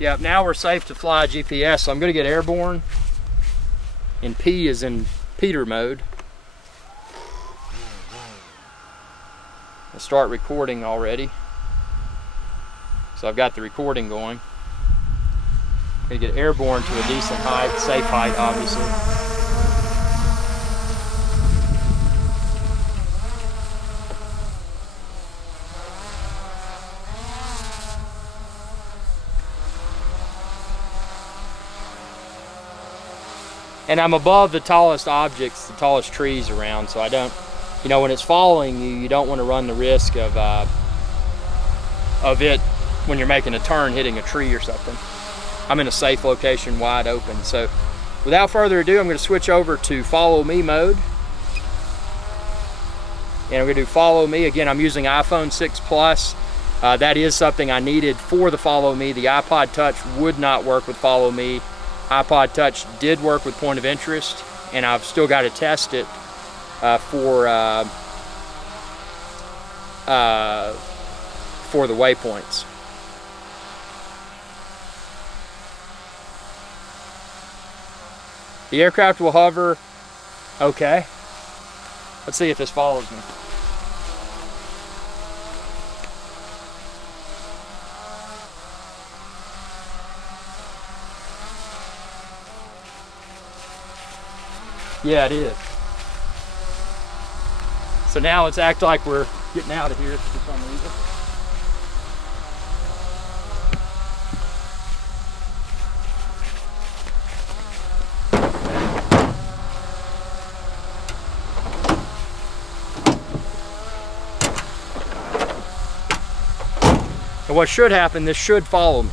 Yep, now we're safe to fly GPS. So I'm gonna get airborne, and P is in Peter mode. I'll start recording already. So I've got the recording going. I'm gonna get airborne to a decent height, safe height, obviously. And I'm above the tallest objects, the tallest trees around, so I don't, you know, when it's following you, you don't want to run the risk of it when you're making a turn hitting a tree or something. I'm in a safe location, wide open. So without further ado, I'm going to switch over to follow me mode. And I'm going to do follow me. Again, I'm using iPhone 6 Plus. That is something I needed for the follow me. The iPod Touch would not work with follow me. iPod Touch did work with point of interest, and I've still got to test it for the waypoints. The aircraft will hover. Okay. Let's see if this follows me. Yeah, it is. So now let's act like we're getting out of here for some reason. And what should happen, this should follow me.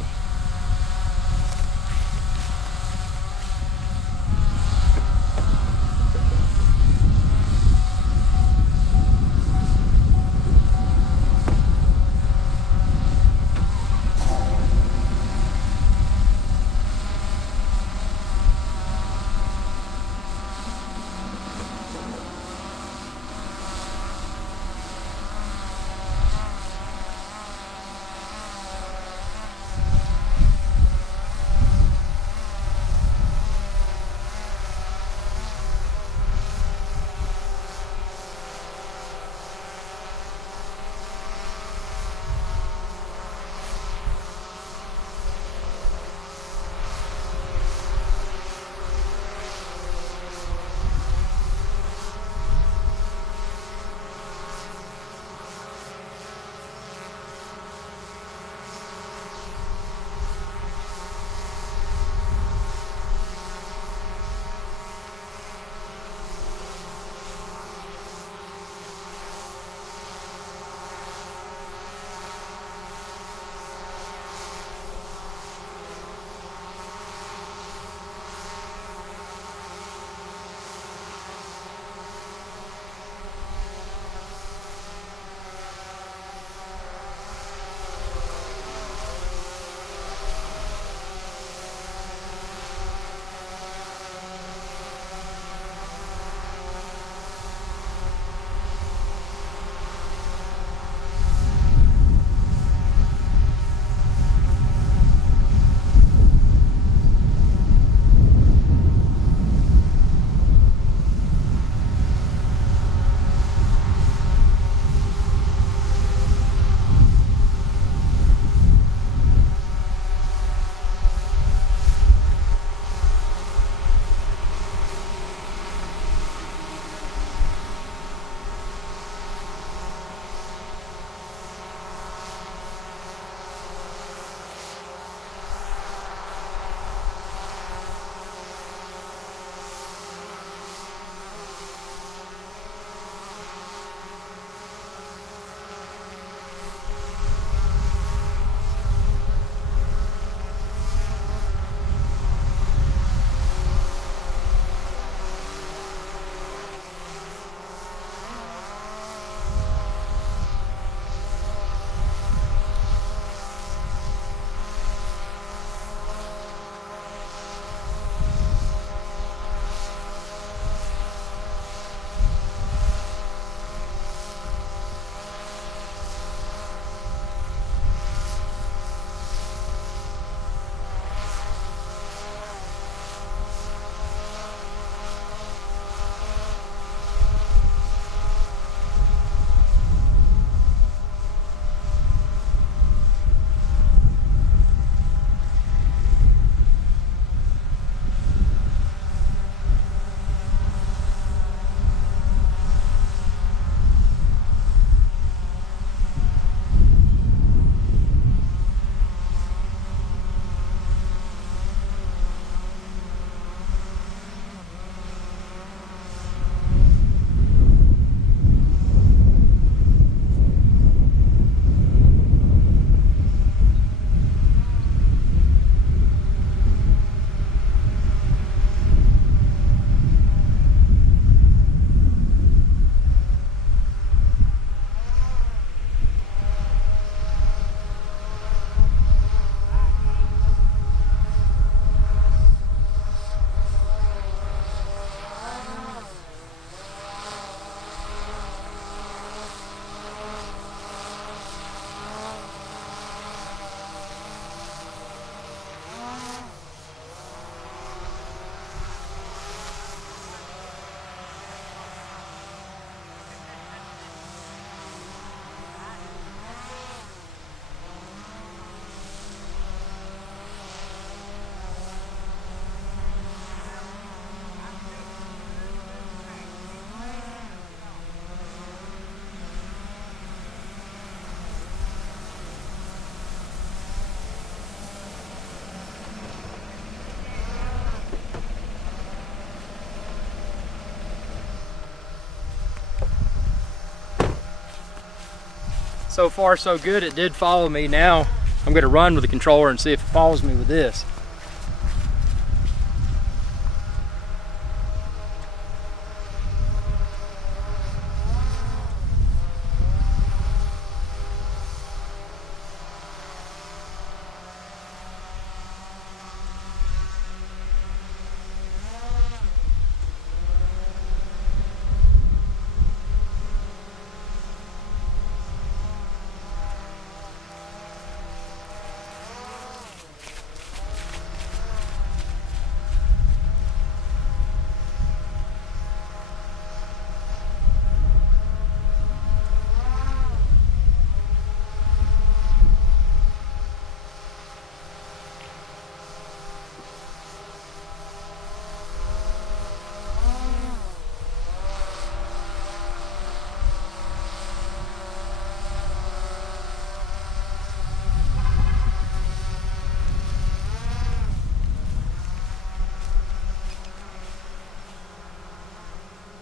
So far so good, it did follow me. Now I'm gonna run with the controller and see if it follows me with this.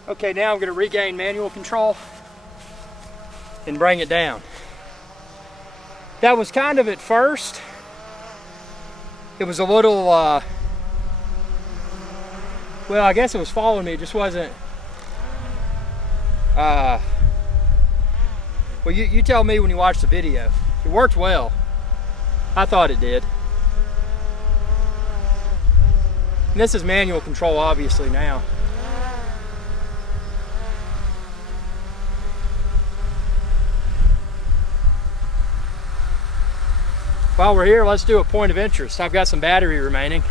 Okay, now I'm going to regain manual control and bring it down. That was kind of at first. It was a little, well, I guess it was following me. It just wasn't, well, you tell me when you watch the video. It worked well. I thought it did. And this is manual control, obviously, now. While we're here, let's do a point of interest. I've got some battery remaining.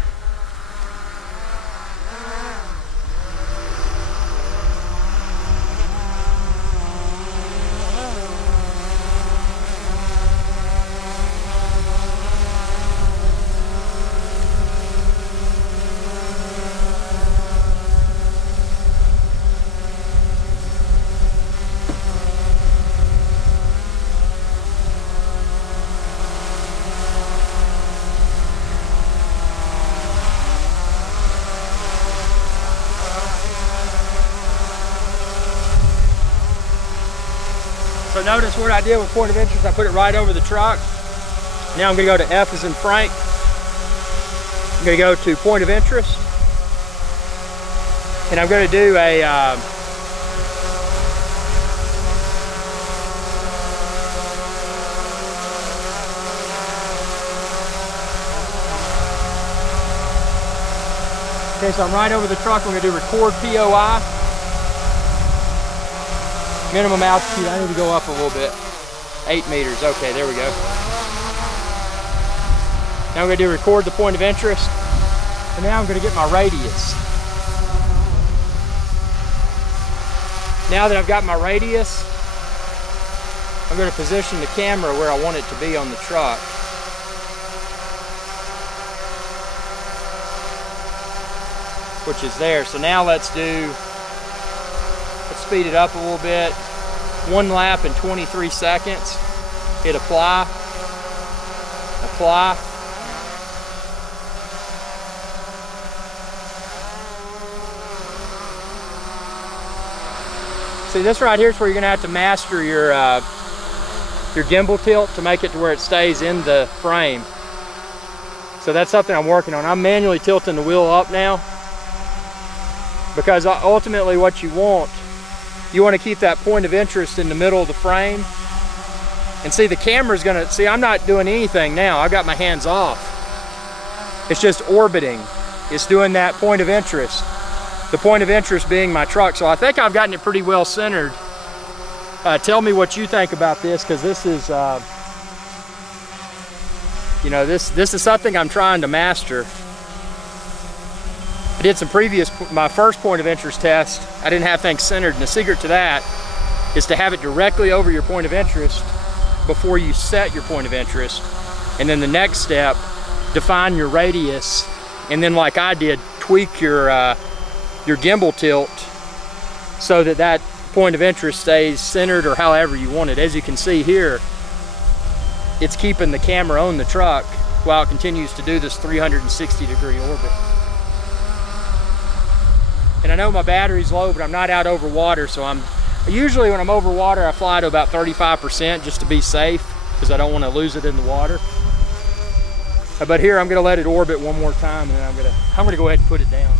So notice what I did with point of interest. I put it right over the truck. Now I'm going to go to F as in Frank. I'm going to go to point of interest. And I'm going to do a okay, so I'm right over the truck. We're going to do record POI. Minimum altitude, I need to go up a little bit. 8 meters, okay, there we go. Now I'm going to do record the point of interest. And now I'm going to get my radius. Now that I've got my radius, I'm going to position the camera where I want it to be on the truck. Which is there. So now let's speed it up a little bit. 1 lap in 23 seconds. Hit apply. Apply. See, this right here is where you're going to have to master your gimbal tilt to make it to where it stays in the frame. So that's something I'm working on. I'm manually tilting the wheel up now, because ultimately what you want to keep that point of interest in the middle of the frame. And see, the camera's gonna, see, I'm not doing anything now. I've got my hands off. It's just orbiting. It's doing that point of interest. The point of interest being my truck. So I think I've gotten it pretty well centered. Tell me what you think about this, because this is, you know, this is something I'm trying to master. I did some my first point of interest test. I didn't have things centered, and the secret to that is to have it directly over your point of interest before you set your point of interest. And then the next step, define your radius, and then, like I did, tweak your gimbal tilt so that that point of interest stays centered, or however you want it. As you can see here, it's keeping the camera on the truck while it continues to do this 360-degree orbit. And I know my battery's low, but I'm not out over water, so I'm Usually when I'm over water, I fly to about 35% just to be safe, because I don't want to lose it in the water. But here I'm going to let it orbit one more time, and then I'm going to go ahead and put it down here.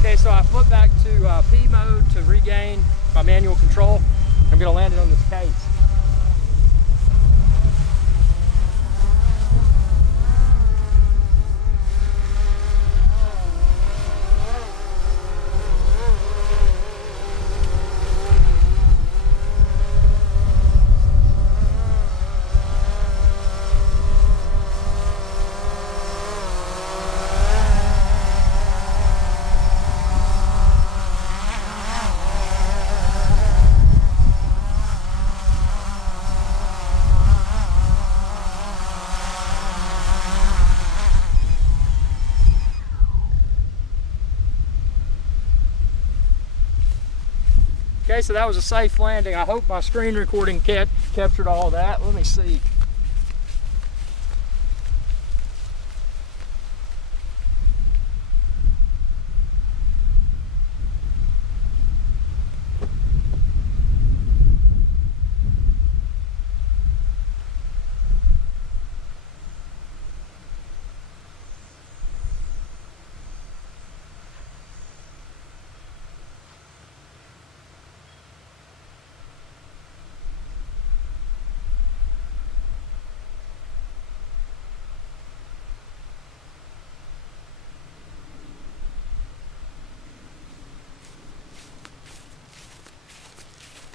Okay, so I flip back to P mode to regain my manual control. I'm going to land it on this case. Okay, so that was a safe landing. I hope my screen recording captured all that. Let me see.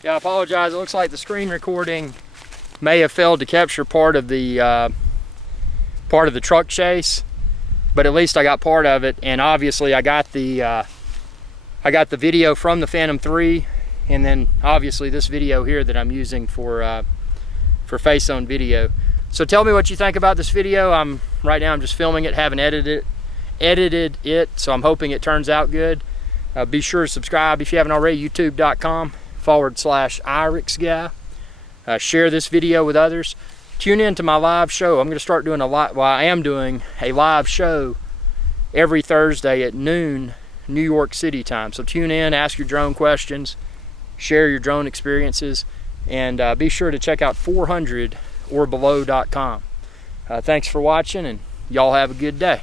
Yeah, I apologize. It looks like the screen recording may have failed to capture part of the truck chase, but at least I got part of it. And obviously, I got the video from the Phantom 3, and then obviously this video here that I'm using for face zone video. So tell me what you think about this video. Right now I'm just filming it, haven't edited it, so I'm hoping it turns out good. Be sure to subscribe if you haven't already. YouTube.com/IrixGuy. Share this video with others. Tune in to my live show. I'm going to start doing I am doing a live show every Thursday at noon New York City time. So tune in, ask your drone questions, share your drone experiences, and be sure to check out 400orbelow.com. Thanks for watching, and y'all have a good day.